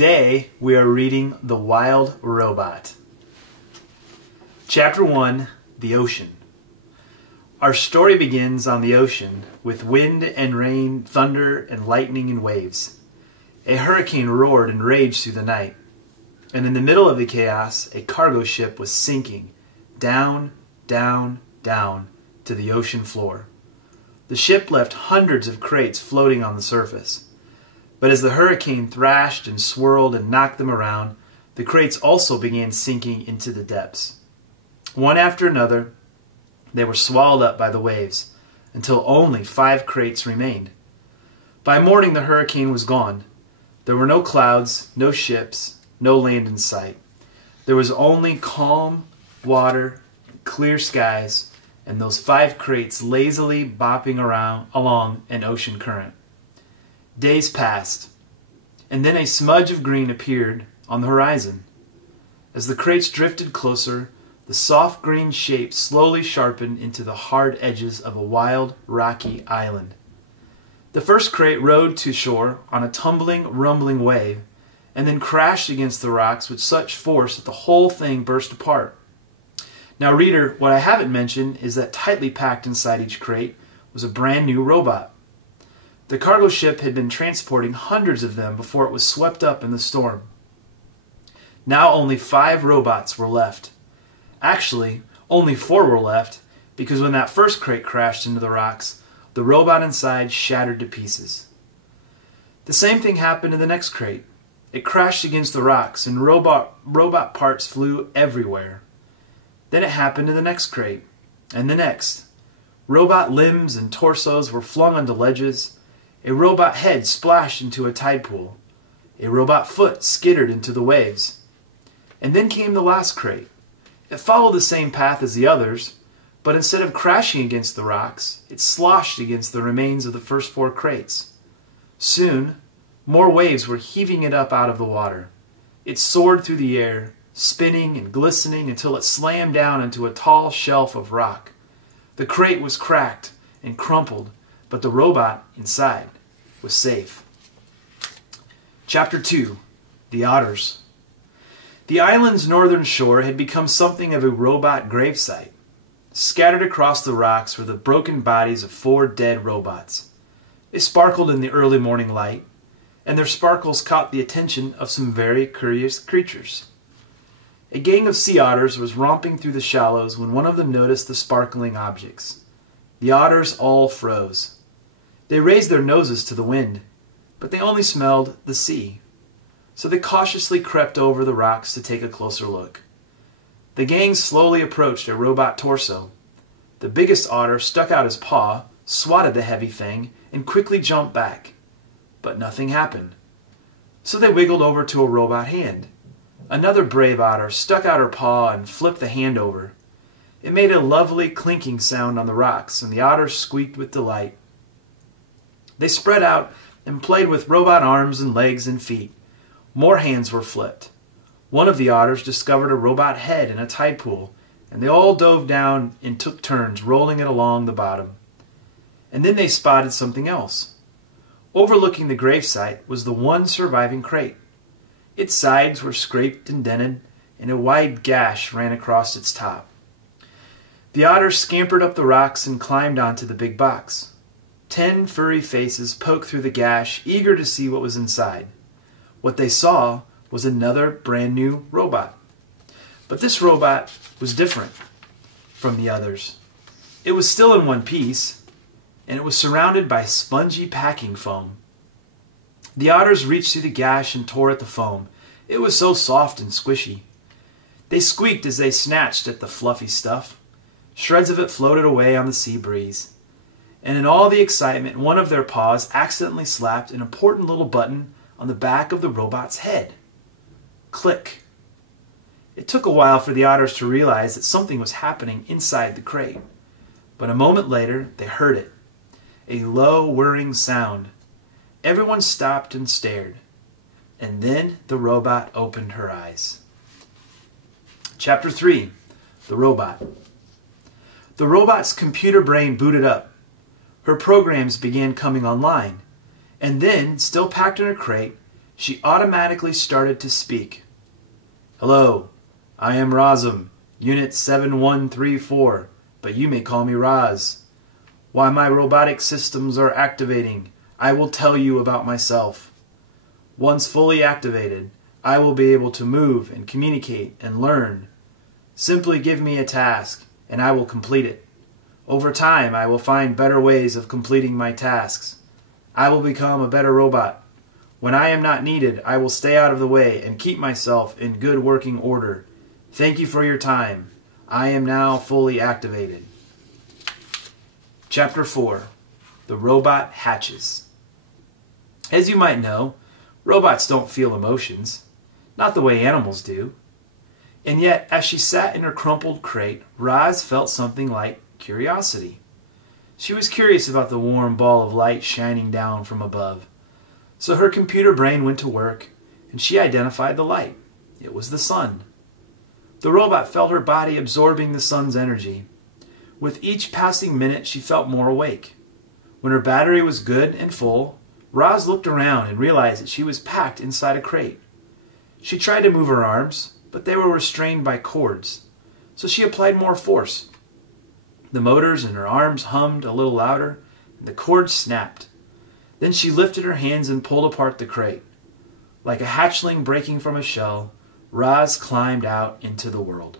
Today we are reading The Wild Robot. Chapter 1, The Ocean. Our story begins on the ocean with wind and rain, thunder and lightning and waves. A hurricane roared and raged through the night, and in the middle of the chaos, a cargo ship was sinking down, down, down to the ocean floor. The ship left hundreds of crates floating on the surface. But as the hurricane thrashed and swirled and knocked them around, the crates also began sinking into the depths. One after another, they were swallowed up by the waves, until only 5 crates remained. By morning, the hurricane was gone. There were no clouds, no ships, no land in sight. There was only calm water, clear skies, and those 5 crates lazily bopping along an ocean current. Days passed, and then a smudge of green appeared on the horizon. As the crates drifted closer, the soft green shape slowly sharpened into the hard edges of a wild, rocky island. The first crate rode to shore on a tumbling, rumbling wave, and then crashed against the rocks with such force that the whole thing burst apart. Now, reader, what I haven't mentioned is that tightly packed inside each crate was a brand new robot. The cargo ship had been transporting hundreds of them before it was swept up in the storm. Now only 5 robots were left. Actually, only 4 were left, because when that first crate crashed into the rocks, the robot inside shattered to pieces. The same thing happened in the next crate. It crashed against the rocks, and robot parts flew everywhere. Then it happened in the next crate, and the next. Robot limbs and torsos were flung onto ledges. A robot head splashed into a tide pool. A robot foot skittered into the waves. And then came the last crate. It followed the same path as the others, but instead of crashing against the rocks, it sloshed against the remains of the first 4 crates. Soon, more waves were heaving it up out of the water. It soared through the air, spinning and glistening until it slammed down into a tall shelf of rock. The crate was cracked and crumpled, but the robot inside was safe. Chapter 2, The Otters. The island's northern shore had become something of a robot gravesite. Scattered across the rocks were the broken bodies of 4 dead robots. They sparkled in the early morning light, and their sparkles caught the attention of some very curious creatures. A gang of sea otters was romping through the shallows when one of them noticed the sparkling objects. The otters all froze. They raised their noses to the wind, but they only smelled the sea. So they cautiously crept over the rocks to take a closer look. The gang slowly approached a robot torso. The biggest otter stuck out his paw, swatted the heavy thing, and quickly jumped back. But nothing happened. So they wiggled over to a robot hand. Another brave otter stuck out her paw and flipped the hand over. It made a lovely clinking sound on the rocks, and the otters squeaked with delight. They spread out and played with robot arms and legs and feet. More hands were flipped. One of the otters discovered a robot head in a tide pool, and they all dove down and took turns rolling it along the bottom. And then they spotted something else. Overlooking the gravesite was the one surviving crate. Its sides were scraped and dented, and a wide gash ran across its top. The otters scampered up the rocks and climbed onto the big box. 10 furry faces poked through the gash, eager to see what was inside. What they saw was another brand new robot. But this robot was different from the others. It was still in one piece, and it was surrounded by spongy packing foam. The otters reached through the gash and tore at the foam. It was so soft and squishy. They squeaked as they snatched at the fluffy stuff. Shreds of it floated away on the sea breeze. And in all the excitement, one of their paws accidentally slapped an important little button on the back of the robot's head. Click. It took a while for the otters to realize that something was happening inside the crate. But a moment later, they heard it. A low, whirring sound. Everyone stopped and stared. And then the robot opened her eyes. Chapter 3, The Robot. The robot's computer brain booted up. Her programs began coming online, and then, still packed in her crate, she automatically started to speak. "Hello, I am Razum, Unit 7134, but you may call me Raz. Why my robotic systems are activating, I will tell you about myself. Once fully activated, I will be able to move and communicate and learn. Simply give me a task, and I will complete it. Over time, I will find better ways of completing my tasks. I will become a better robot. When I am not needed, I will stay out of the way and keep myself in good working order. Thank you for your time. I am now fully activated." Chapter 4. The Robot Hatches. As you might know, robots don't feel emotions, not the way animals do. And yet, as she sat in her crumpled crate, Roz felt something like curiosity. She was curious about the warm ball of light shining down from above. So her computer brain went to work, and she identified the light. It was the sun. The robot felt her body absorbing the sun's energy. With each passing minute, she felt more awake. When her battery was good and full, Roz looked around and realized that she was packed inside a crate. She tried to move her arms, but they were restrained by cords, so she applied more force. The motors in her arms hummed a little louder, and the cords snapped. Then she lifted her hands and pulled apart the crate. Like a hatchling breaking from a shell, Roz climbed out into the world.